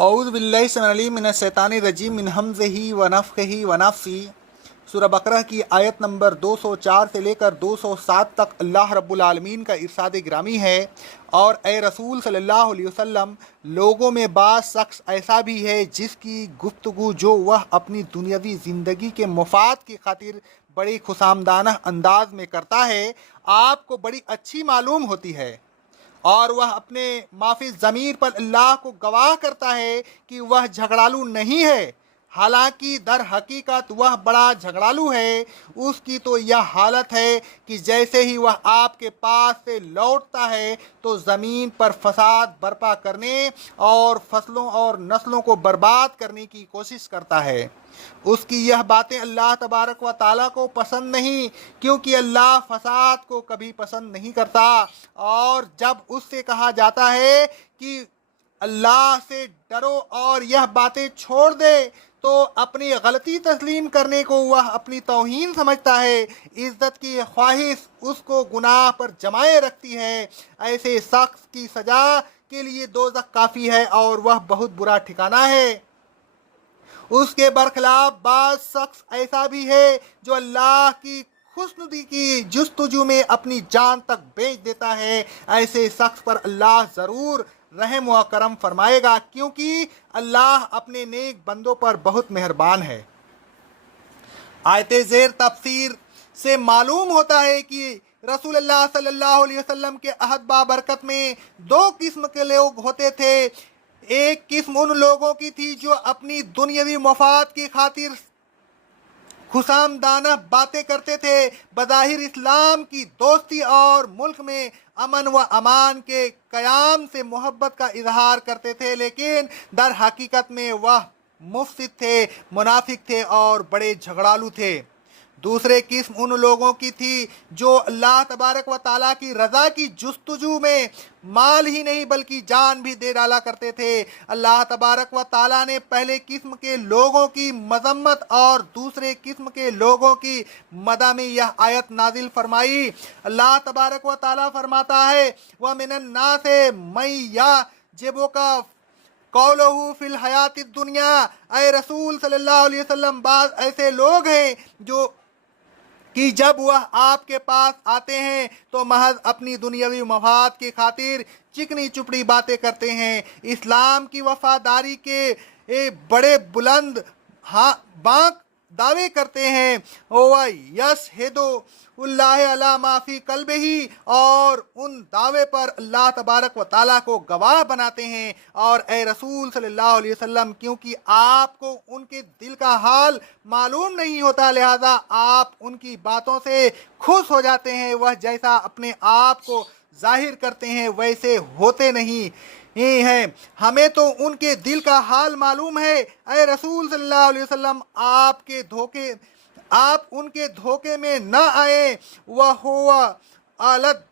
औज़ु बिल्लाहि समीउल अलीम मिनश शैतानिर रजीम मिन हमज़िही व नफ़्ख़िही व नफ़्सी। सूरह बकरा की आयत नंबर 204 से लेकर 207 तक अल्लाह रब्बुल आलमीन का इरशाद गिरामी है, और ए रसूल सल्लल्लाहु अलैहि वसल्लम, लोगों में बाज़ शख्स ऐसा भी है जिसकी गुफ्तगू जो वह अपनी दुनियावी ज़िंदगी के मुफाद की खातिर बड़ी खुशामदाना अंदाज में करता है, आपको बड़ी अच्छी मालूम होती है, और वह अपने माफी ज़मीर पर अल्लाह को गवाह करता है कि वह झगड़ालू नहीं है, हालांकि दर हकीकत वह बड़ा झगड़ालू है। उसकी तो यह हालत है कि जैसे ही वह आपके पास से लौटता है तो ज़मीन पर फसाद बर्पा करने और फसलों और नस्लों को बर्बाद करने की कोशिश करता है। उसकी यह बातें अल्लाह तबारक व ताला को पसंद नहीं, क्योंकि अल्लाह फसाद को कभी पसंद नहीं करता। और जब उससे कहा जाता है कि अल्लाह से डरो और यह बातें छोड़ दे, तो अपनी गलती तस्लीम करने को वह अपनी तौहीन समझता है। इज़्ज़त की ख्वाहिश उसको गुनाह पर जमाए रखती है। ऐसे शख्स की सज़ा के लिए दोज़ख काफ़ी है और वह बहुत बुरा ठिकाना है। उसके बरखिलाफ बाज़ शख्स ऐसा भी है जो अल्लाह की खुशनुदी की जुस्तजू में अपनी जान तक बेच देता है। ऐसे शख्स पर अल्लाह ज़रूर रहम व करम फरमाएगा, क्योंकि अल्लाह अपने नेक बंदों पर बहुत मेहरबान है। आयत ज़ेर तफसीर से मालूम होता है कि रसूलुल्लाह सल्लल्लाहु अलैहि वसल्लम के अहद बाबरकत में दो किस्म के लोग होते थे। एक किस्म उन लोगों की थी जो अपनी दुनियावी मफाद की खातिर खुशामदाना बातें करते थे, बज़ाहिर इस्लाम की दोस्ती और मुल्क में अमन व अमान के क़याम से मोहब्बत का इजहार करते थे, लेकिन दर हकीकत में वह मुफसिद थे, मुनाफिक थे और बड़े झगड़ालू थे। दूसरे किस्म उन लोगों की थी जो अल्लाह तबारक व ताला की रज़ा की जुस्तजू में माल ही नहीं बल्कि जान भी दे डाला करते थे। अल्लाह तबारक व ताला ने पहले किस्म के लोगों की मजम्मत और दूसरे किस्म के लोगों की मदा में यह आयत नाजिल फरमाई। अल्लाह तबारक व ताला फरमाता है, व मिनन नासे मई या जेबो का कौलहू फिल हयाति दुनिया। ऐ रसूल सल्लल्लाहु अलैहि वसल्लम, बाज़ ऐसे लोग हैं जो कि जब वह आपके पास आते हैं तो महज अपनी दुनियावी मफाद की खातिर चिकनी चुपड़ी बातें करते हैं। इस्लाम की वफादारी के बड़े बुलंद बांक दावे करते हैं। ओवा यस हेदो उल्लाह अला माफी कल्बे ही, और उन दावे पर अल्लाह तबारक व ताला को गवाह बनाते हैं। और ए रसूल सल्लल्लाहु अलैहि वसल्लम, क्योंकि आपको उनके दिल का हाल मालूम नहीं होता, लिहाजा आप उनकी बातों से खुश हो जाते हैं। वह जैसा अपने आप को जाहिर करते हैं वैसे होते नहीं हैं। हमें तो उनके दिल का हाल मालूम है। ए रसूल सल्लल्लाहु अलैहि वसल्लम, आप उनके धोखे में न आए। वह हुआ आलत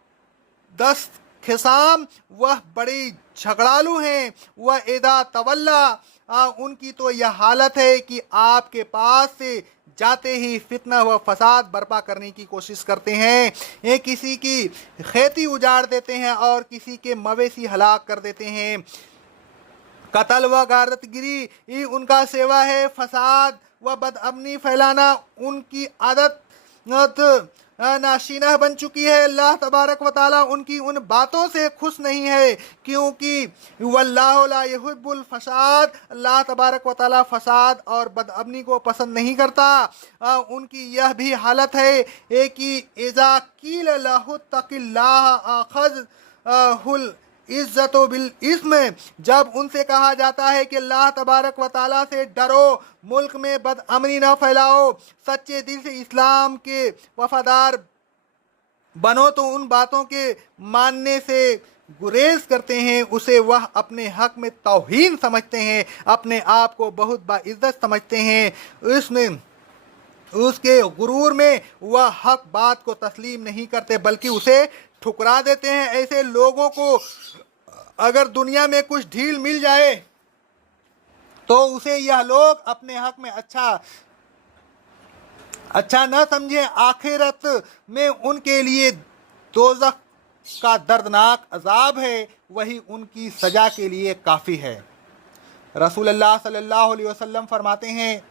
दस्त खिसाम, वह बड़ी झगड़ालू हैं। वह एदा तवल्ला, उनकी तो यह हालत है कि आपके पास से जाते ही फितना व फसाद बर्पा करने की कोशिश करते हैं। ये किसी की खेती उजाड़ देते हैं और किसी के मवेशी हलाक कर देते हैं। कत्ल व गारतगिरी उनका सेवा है। फसाद व बदअमनी फैलाना उनकी आदत नाशीना बन चुकी है। अल्लाह तबारक व ताला उनकी उन बातों से खुश नहीं है, क्योंकि वल्लाहु ला युहिब्बुल फसाद, अल्लाह तबारक व ताला फसाद और बदअमनी को पसंद नहीं करता। उनकी यह भी हालत है कि इज़ा कील लहु तक़िल्लाह अख़ज़हुल इज़्ज़तो बिल इस्म, जब उनसे कहा जाता है कि अल्लाह तबारक व ताला से डरो, मुल्क में बदअमनी न फैलाओ, सच्चे दिल से इस्लाम के वफादार बनो, तो उन बातों के मानने से गुरेज करते हैं। उसे वह अपने हक में तौहीन समझते हैं, अपने आप को बहुत बाइज़्ज़त समझते हैं। इसमें उसके गुरूर में वह हक बात को तस्लीम नहीं करते बल्कि उसे ठुकरा देते हैं। ऐसे लोगों को अगर दुनिया में कुछ ढील मिल जाए तो उसे यह लोग अपने हक में अच्छा न समझे। आखिरत में उनके लिए दोज़ख का दर्दनाक अजाब है, वही उनकी सजा के लिए काफ़ी है। रसूल अल्लाह सल्लल्लाहु अलैहि वसल्लम फरमाते हैं,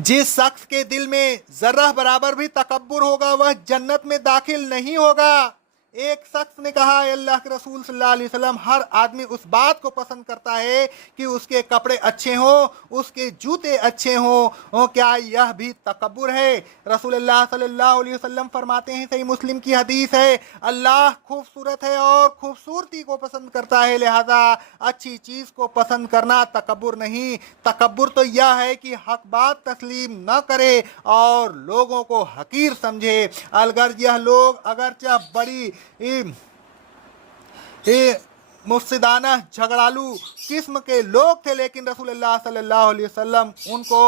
जिस शख्स के दिल में जर्रा बराबर भी तकब्बुर होगा वह जन्नत में दाखिल नहीं होगा। एक शख्स ने कहा, अल्लाह के रसूल सल्लल्लाहु अलैहि वसल्लम, हर आदमी उस बात को पसंद करता है कि उसके कपड़े अच्छे हों, उसके जूते अच्छे हों, क्या यह भी तकब्बुर है? रसूल अल्लाह सल्लल्लाहु अलैहि वसल्लम फरमाते हैं, सही मुस्लिम की हदीस है, अल्लाह खूबसूरत है और खूबसूरती को पसंद करता है, लिहाजा अच्छी चीज़ को पसंद करना तकब्बुर नहीं। तकब्बुर तो यह है कि हक बात तस्लीम न करे और लोगों को हकीर समझे। अलगर्ज यह लोग अगरचे बड़ी मुफ्सिदाना झगड़ालू किस्म के लोग थे, लेकिन रसूलुल्लाह सल्लल्लाहु अलैहि वसल्लम उनको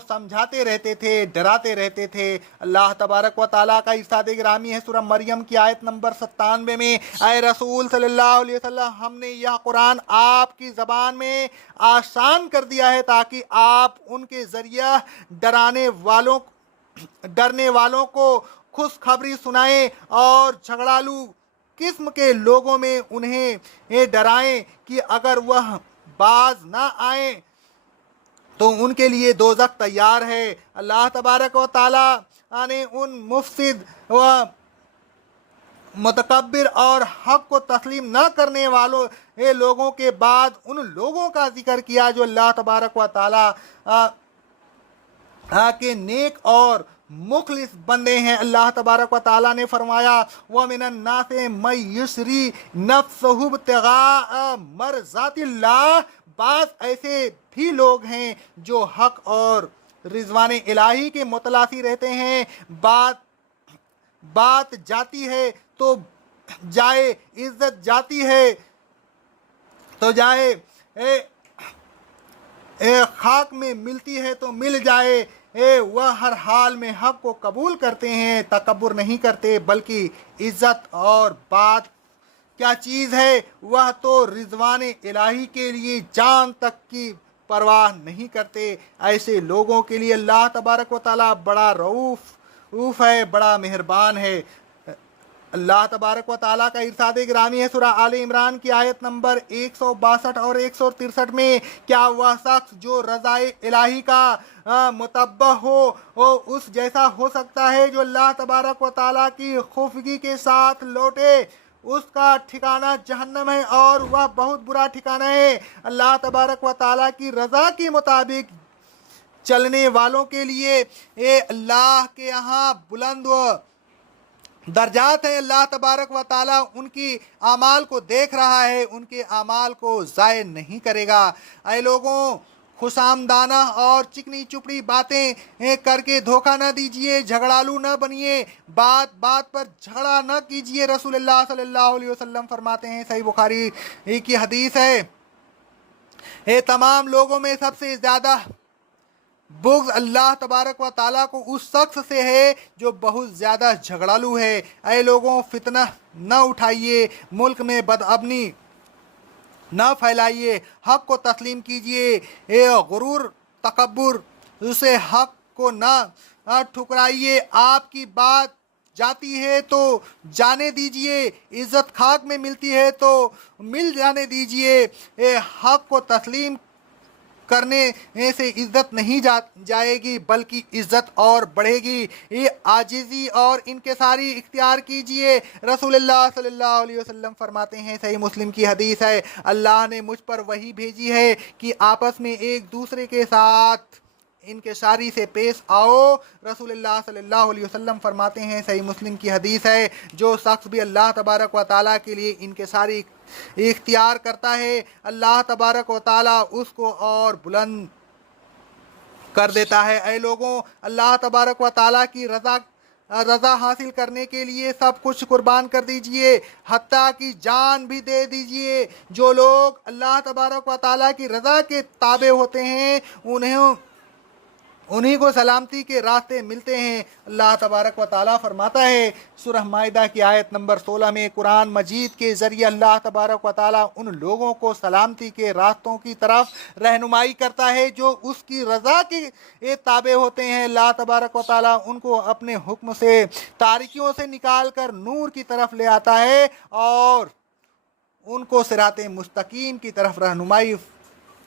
समझाते रहते थे, डराते रहते थे। अल्लाह तबारक व ताला का इरशाद गिरामी है सूरह मरियम की आयत नंबर 97 में, ऐ रसूल सल्लल्लाहु अलैहि वसल्लम, हमने यह कुरान आपकी ज़बान में आसान कर दिया है ताकि आप उनके ज़रिए डरने वालों को खुशखबरी सुनाएं और झगड़ालू किस्म के लोगों में उन्हें डराएं कि अगर वह बाज ना आए तो उनके लिए दोज़ख तैयार है। अल्लाह तबारक व ताला ने उन मुफसिद व मुतकब्बिर और हक को तस्लीम न करने वालों लोगों के बाद उन लोगों का जिक्र किया जो अल्लाह तबारक व ताला के नेक और मुखलिस बंदे हैं। अल्लाह तबारक व ताला ने फरमाया, व मिनन नासे मय युसरी नफ्सहु इब्तिगा मरज़ातिल्लाह, बास ऐसे भी लोग हैं जो हक और रिजवान इलाही के मुतलासी रहते हैं। बात जाती है तो जाए, इज्जत जाती है तो जाए, खाक में मिलती है तो मिल जाए, वह हर हाल में हक को कबूल करते हैं, तकब्बुर नहीं करते, बल्कि इज्जत और बात क्या चीज़ है वह तो रिजवान इलाही के लिए जान तक की परवाह नहीं करते। ऐसे लोगों के लिए अल्लाह तबारक व ताला बड़ा रऊफ़ है, बड़ा मेहरबान है। अल्लाह तबारक व ताला का इरशाद गिरामी है सूरह आले इमरान की आयत नंबर 162 और 163 में, क्या वह शख्स जो रज़ाए इलाही का मुतब्बा हो उस जैसा हो सकता है जो अल्लाह तबारक व ताला की खुफगी के साथ लौटे? उसका ठिकाना जहन्नम है और वह बहुत बुरा ठिकाना है। अल्लाह तबारक व ताला की रज़ा के मुताबिक चलने वालों के लिए अल्लाह के यहाँ बुलंद दर्जात है। अल्लाह तबारक व ताला उनकी आमाल को देख रहा है, उनके आमाल को ज़ाय नहीं करेगा। ऐ लोगों, खुशामदाना और चिकनी चुपड़ी बातें करके धोखा न दीजिए, झगड़ालू न बनिए, बात बात पर झगड़ा न कीजिए। रसूलुल्लाह सल्लल्लाहु अलैहि वसल्लम फरमाते हैं, सही बुखारी की हदीस है, तमाम लोगों में सबसे ज़्यादा बुग़्ज़ अल्लाह तबारक व ताला को उस शख्स से है जो बहुत ज़्यादा झगड़ालू है। ऐ लोगों, फितना न उठाइए, मुल्क में बदअमनी न फैलाइए, हक़ को तस्लीम कीजिए, गुरूर तकब्बुर से हक़ को न ठुकराइए। आपकी बात जाती है तो जाने दीजिए, इज़्ज़त खाक में मिलती है तो मिल जाने दीजिए। हक़ को तस्लीम करने से इज़्ज़त नहीं जाएगी बल्कि इज़्ज़त और बढ़ेगी। ये आजिज़ी और इनकिसारी इख्तियार कीजिए। रसूलुल्लाह सल्लल्लाहु अलैहि वसल्लम फरमाते हैं, सही मुस्लिम की हदीस है, अल्लाह ने मुझ पर वही भेजी है कि आपस में एक दूसरे के साथ इनकिसारी से पेश आओ। रसूलुल्लाह सल्लल्लाहु अलैहि वसल्लम फरमाते हैं, सही मुस्लिम की हदीस है, जो शख्स भी अल्लाह तबारक व ताला के लिए इनकिसारी इख्तियार करता है, अल्लाह तबारक व ताला उसको और बुलंद कर देता है। ऐ लोगों, अल्लाह तबारक व ताला की रज़ा हासिल करने के लिए सब कुछ कुर्बान कर दीजिए, हत्ता की जान भी दे दीजिए। जो लोग अल्लाह तबारक व ताला की रज़ा के ताबे होते हैं उन्हीं को सलामती के रास्ते मिलते हैं। अल्लाह तबारक व ताला फरमाता है सूरह माइदा की आयत नंबर 16 में, कुरान मजीद के ज़रिए अल्लाह तबारक व ताला उन लोगों को सलामती के रास्तों की तरफ रहनुमाई करता है जो उसकी रज़ा के ताबे होते हैं। अल्लाह तबारक व ताला उनको अपने हुक्म से तारिकियों से निकाल कर नूर की तरफ ले आता है और ان کو صراط مستقیم کی طرف رہنمائی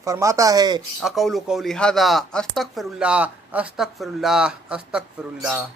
فرماتا ہے۔ اقول قولی ھذا استغفر اللہ استغفر اللہ استغفر اللہ۔